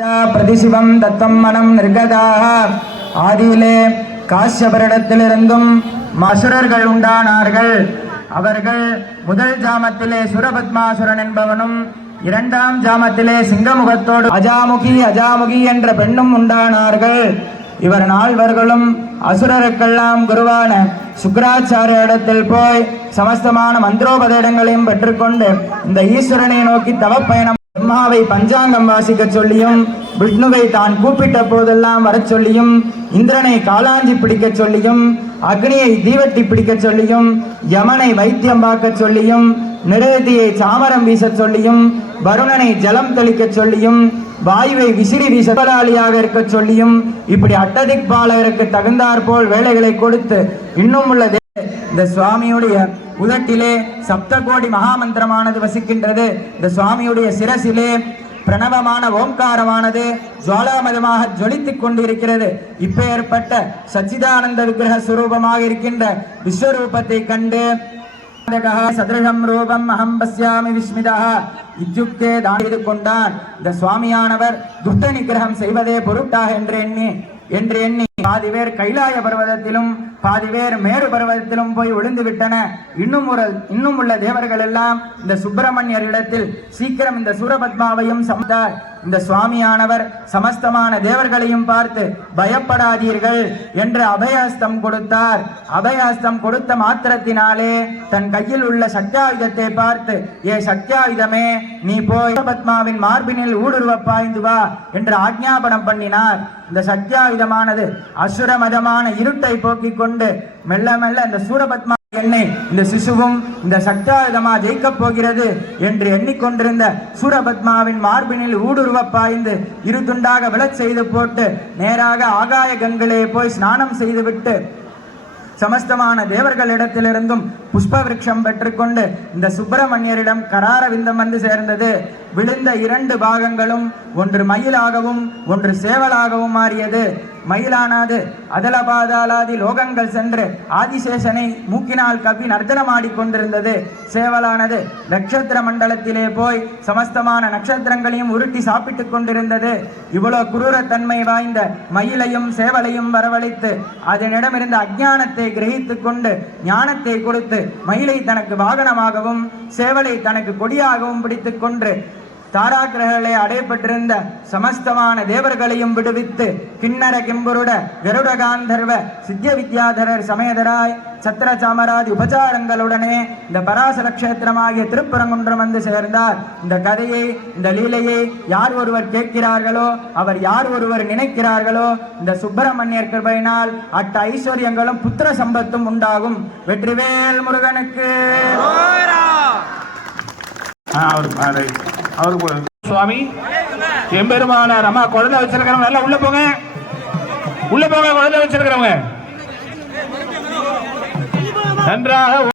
பிரதிசிவம் தத்தம் மனம் நிர்கதாக ஆதியிலே காஷ்யபரிடத்திலிருந்தும் அசுரர்கள் உண்டானார்கள். அவர்கள் முதல் ஜாமத்திலே சுரபத்மாசுரன் என்பவனும் இரண்டாம் ஜாமத்திலே சிங்கமுகத்தோடு அஜாமுகி என்ற பெண்ணும் உண்டானார்கள். இவர் நால்வர்களும் அசுரருக்கெல்லாம் குருவான சுக்ராச்சாரிய இடத்தில் போய் சமஸ்தமான மந்திரோபதேடங்களையும் பெற்றுக்கொண்டு இந்த ஈஸ்வரனை நோக்கி தவப்பயணம் பிரம்மாவை பஞ்சாங்கம் வாசிக்க சொல்லியும் விஷ்ணுவை தான் கூப்பிட்ட போதெல்லாம் வர சொல்லியும் இந்திரனை காலாஞ்சி பிடிக்க சொல்லியும் அக்னியை தீவட்டி பிடிக்க சொல்லியும் யமனை வைத்தியம் பார்க்க சொல்லியும் நிரதியை சாமரம் வீச சொல்லியும் வருணனை ஜலம் தெளிக்க சொல்லியும் வாயுவை விசிறி வீசலாளியாக இருக்க சொல்லியும் இப்படி அட்டதிக்பாலகருக்கு தகுந்தாற் போல் வேலைகளை கொடுத்து இன்னும் உள்ள இந்த சுவாமியுடைய உதட்டிலே சப்த கோடி மகாமந்திரமானது வசிக்கின்றது. இந்த சுவாமியுடைய சிரசிலே பிரணவமான ஓம்காரமானது ஜுவாலாமதமாக ஜொலித்துக் கொண்டிருக்கிறது. இப்பேற்பட்ட சச்சிதானந்த விக்கிரக சுரூபமாக இருக்கின்ற விஸ்வரூபத்தை கண்டு சதுரம் ரூபம் அகம் பஸ்யாமி விஸ்மிதா இஜுக்தே தாண்டி கொண்டான். இந்த சுவாமியானவர் துஷ்ட நிகிரகம் செய்வதே பொருட்டாக என்று எண்ணி பாதி பேர் கைலாய பர்வதத்திலும் பாதி பேர் மேரு பர்வதத்திலும் போய் விழுந்து விட்டன. இன்னும் உள்ள தேவர்கள் எல்லாம் இந்த சுப்பிரமணியரிடத்தில் சீக்கிரம் இந்த சூரபத்மாவையும் சமந்தார். இந்த சுவாமியானவர் சமஸ்தமான தேவர்களையும் பார்த்து பயப்படாதீர்கள் என்று அபயஹஸ்தம் கொடுத்தார். அபயஹஸ்தம் கொடுத்த மாத்திரத்தினாலே தன் கையில் உள்ள சக்தியாயுதத்தை பார்த்து, ஏ சக்தியாயுதமே, நீ போய் சூரபத்மாவின் மார்பினில் ஊடுருவ பாய்ந்து வா என்று ஆக்ஞாபனம் பண்ணினார். இந்த சக்தியாயுதமானது அசுர மதமான இருட்டை போக்கிக் கொண்டு மெல்ல மெல்ல இந்த சூரபத்மா என்னை இந்த சிசுவும் இந்த சக்தியாயுதமா ஜெயிக்கப் போகிறது என்று எண்ணிக்கொண்டிருந்த சூரபத்மாவின் மார்பினில் ஊடுருவ பாய்ந்து இரு துண்டாக விழச் செய்து போட்டு நேராக ஆகாய கங்கையிலே போய் ஸ்நானம் செய்துவிட்டு சமஸ்தமான தேவர்களிடத்திலிருந்தும் புஷ்ப விருட்சம் பெற்றுக்கொண்டு இந்த சுப்பிரமணியரிடம் கரார விந்தம் வந்து சேர்ந்தது. விழுந்த இரண்டு பாகங்களும் ஒன்று மயிலாகவும் ஒன்று சேவலாகவும் மாறியது. மயிலானது அதல பாதாலாதி லோகங்கள் சென்று ஆதிசேஷனை மூக்கினால் கவ்வி நர்த்தனமாடி கொண்டிருந்தது. சேவலானது நட்சத்திர மண்டலத்திலே போய் சமஸ்தமான நட்சத்திரங்களையும் உருட்டி சாப்பிட்டுக் கொண்டிருந்தது. இவ்வளவு குரூரத்தன்மை வாய்ந்த மயிலையும் சேவலையும் வரவழைத்து அதனிடமிருந்த அஞ்ஞானத்தை கிரகித்துக் கொண்டு ஞானத்தை கொடுத்து மயிலை தனக்கு வாகனமாகவும் சேவலை தனக்கு கொடியாகவும் பிடித்துக் கொண்டு தாராகிரகளை அடைபட்டிருந்த சமஸ்தமான தேவர்களையும் விடுவித்து கிண்ணர கிம்புருட கருடகாந்தர்வ சித்திய வித்யாதரர் சமேதராய் சத்திர சாமராதி உபச்சாரங்களுடனே இந்த பராசர கஷேத்திரமாகிய திருப்பரங்குன்றம் வந்து சேர்ந்தார். இந்த கதையை, இந்த லீலையை யார் ஒருவர் கேட்கிறார்களோ, அவர் யார் ஒருவர் நினைக்கிறார்களோ, இந்த சுப்பிரமணியர் கிருபையினால் அட்ட ஐஸ்வர்யங்களும் புத்திர சம்பத்தும் உண்டாகும். வெற்றிவேல் முருகனுக்கு. சுவாமி எம்பெருமானார் அம்மா குழந்தை வச்சிருக்கிறவங்க எல்லாம் உள்ள போங்க, குழந்தை வச்சிருக்கிறவங்க நன்றாக